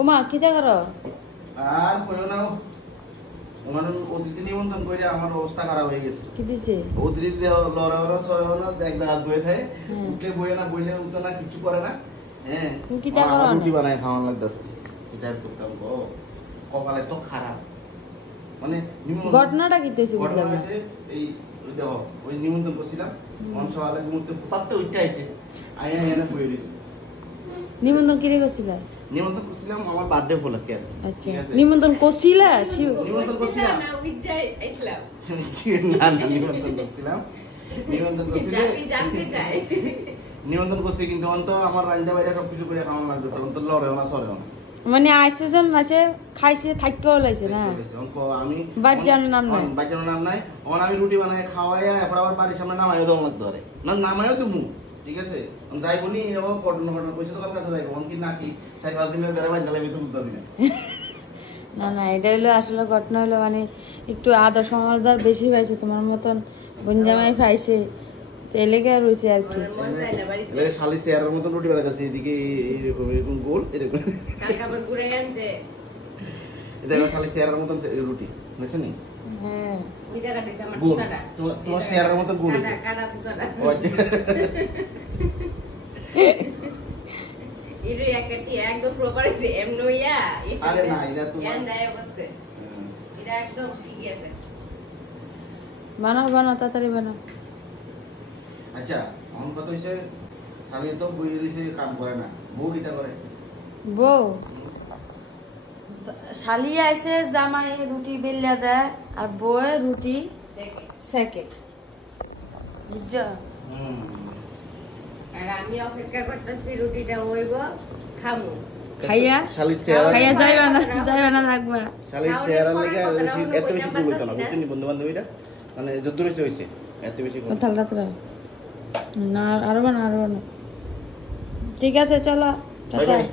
ওমা কিটা করো আর কইও না আমার অতিথি নিমন্ত্রণ করে আমার অবস্থা খারাপ হয়ে গেছে কি দিছে অতিথি লড়াওয়ারা সরাওয়ারা একদম হাত বয়ে থাকে উঠলে বয়ে না বইলে উঠে না কিছু করে না হ্যাঁ তুমি কিটা করো রুটি বানায় খাওয়ান লাগতেছে এটা করতাম গো কপালে তো খারাপ মানে ঘটনাটা কি হইছে ঘটনা বুঝলাম না হয়েছে এই দেখো ওই নিমন্ত্রণ করছিলাম মঞ্চ আলে ঘুমতে তাতে উঠতে আইছে আয়া এনে বয়ে দিছে নিমন্ত্রণ কিরে করছিল নিমন্ত্রণ করছিলাম আমার বার্থডে উপলক্ষে আচ্ছা নিমন্ত্রণ করছিলা নিমন্ত্রণ করছিলাম না উইজাই আইছিলাম না না নিমন্ত্রণ করছিলাম নিমন্ত্রণ করছিলে জানতে চাই নিমন্ত্রণ করছি কিন্তু অন্ত আমার রান্না বাইরে সবকিছু করে খাওয়ানো লাগতেছে অন্ত লড়েও না সরেও না মানে আইসেজন আছে খাইছে থাককেও লাইছে না আমি বাচ্চার নাম নাই বাচ্চার নাম নাই অন আমি রুটি বানাই খাওয়াইয়া এরপর আবার বাড়ির সামনে নামাইও দেওয়া লাগতে ধরে না নামাইও তুমি ঠিক আছে যাইবনি ও পটন পটন পয়সা তো কাছে যাইব অন কি নাকি 4-5 দিনের বেড়া বাইন্দা লাগবে তো বুঝতাছি না না না এটা হলো আসলে ঘটনা হলো মানে একটু আদর সমাজদার বেশি পাইছে তোমার মতন বঞ্জামাই পাইছে এলাকা রয়েছে আর কি মন চাই না বাড়িতে এই শালি চেয়ারের মতন রুটি বানাইতেছে এদিকে এইরকম এরকম গোল এরকম কালকে আবার ঘুরে আনছে এটা শালি চেয়ারের মতন রুটি বুঝছেন নি হ্যাঁ ওই জায়গাটা আমার গোল পুতাটা তোমার চেয়ারের মতন গোল কাটা কাটা পুতাটা ও আচ্ছা এটা একটি একদম প্রপার আছে এমনইয়া আরে না এটা তোমার ইয়ান দেয় বসে এটা একদম ঠিক আছে বানাও বানাও তাড়াতাড়ি বানাও আচ্ছা আমার কথা হইছে শালি তো বই দিছে কাম করে না বউ কিটা করে বউ শালি আইসে জামাই রুটি বেলিয়া দেয় আর বউয়ে রুটি দেখে সেকে বুঝছো আর আমি অপেক্ষা করতেছি রুটিটা হইব খামু খাইয়া শালির চেহারা খাইয়া যাইবা না থাকবা শালির চেহারা লাগে এত বেশি ভুল হইতো না বুঝছেন বন্ধু বান্ধবীরা মানে যত রয়েছে হইছে এত বেশি ভুল থাল রাত্রে না আরো বানা ঠিক আছে চলো বাই টাটা বাই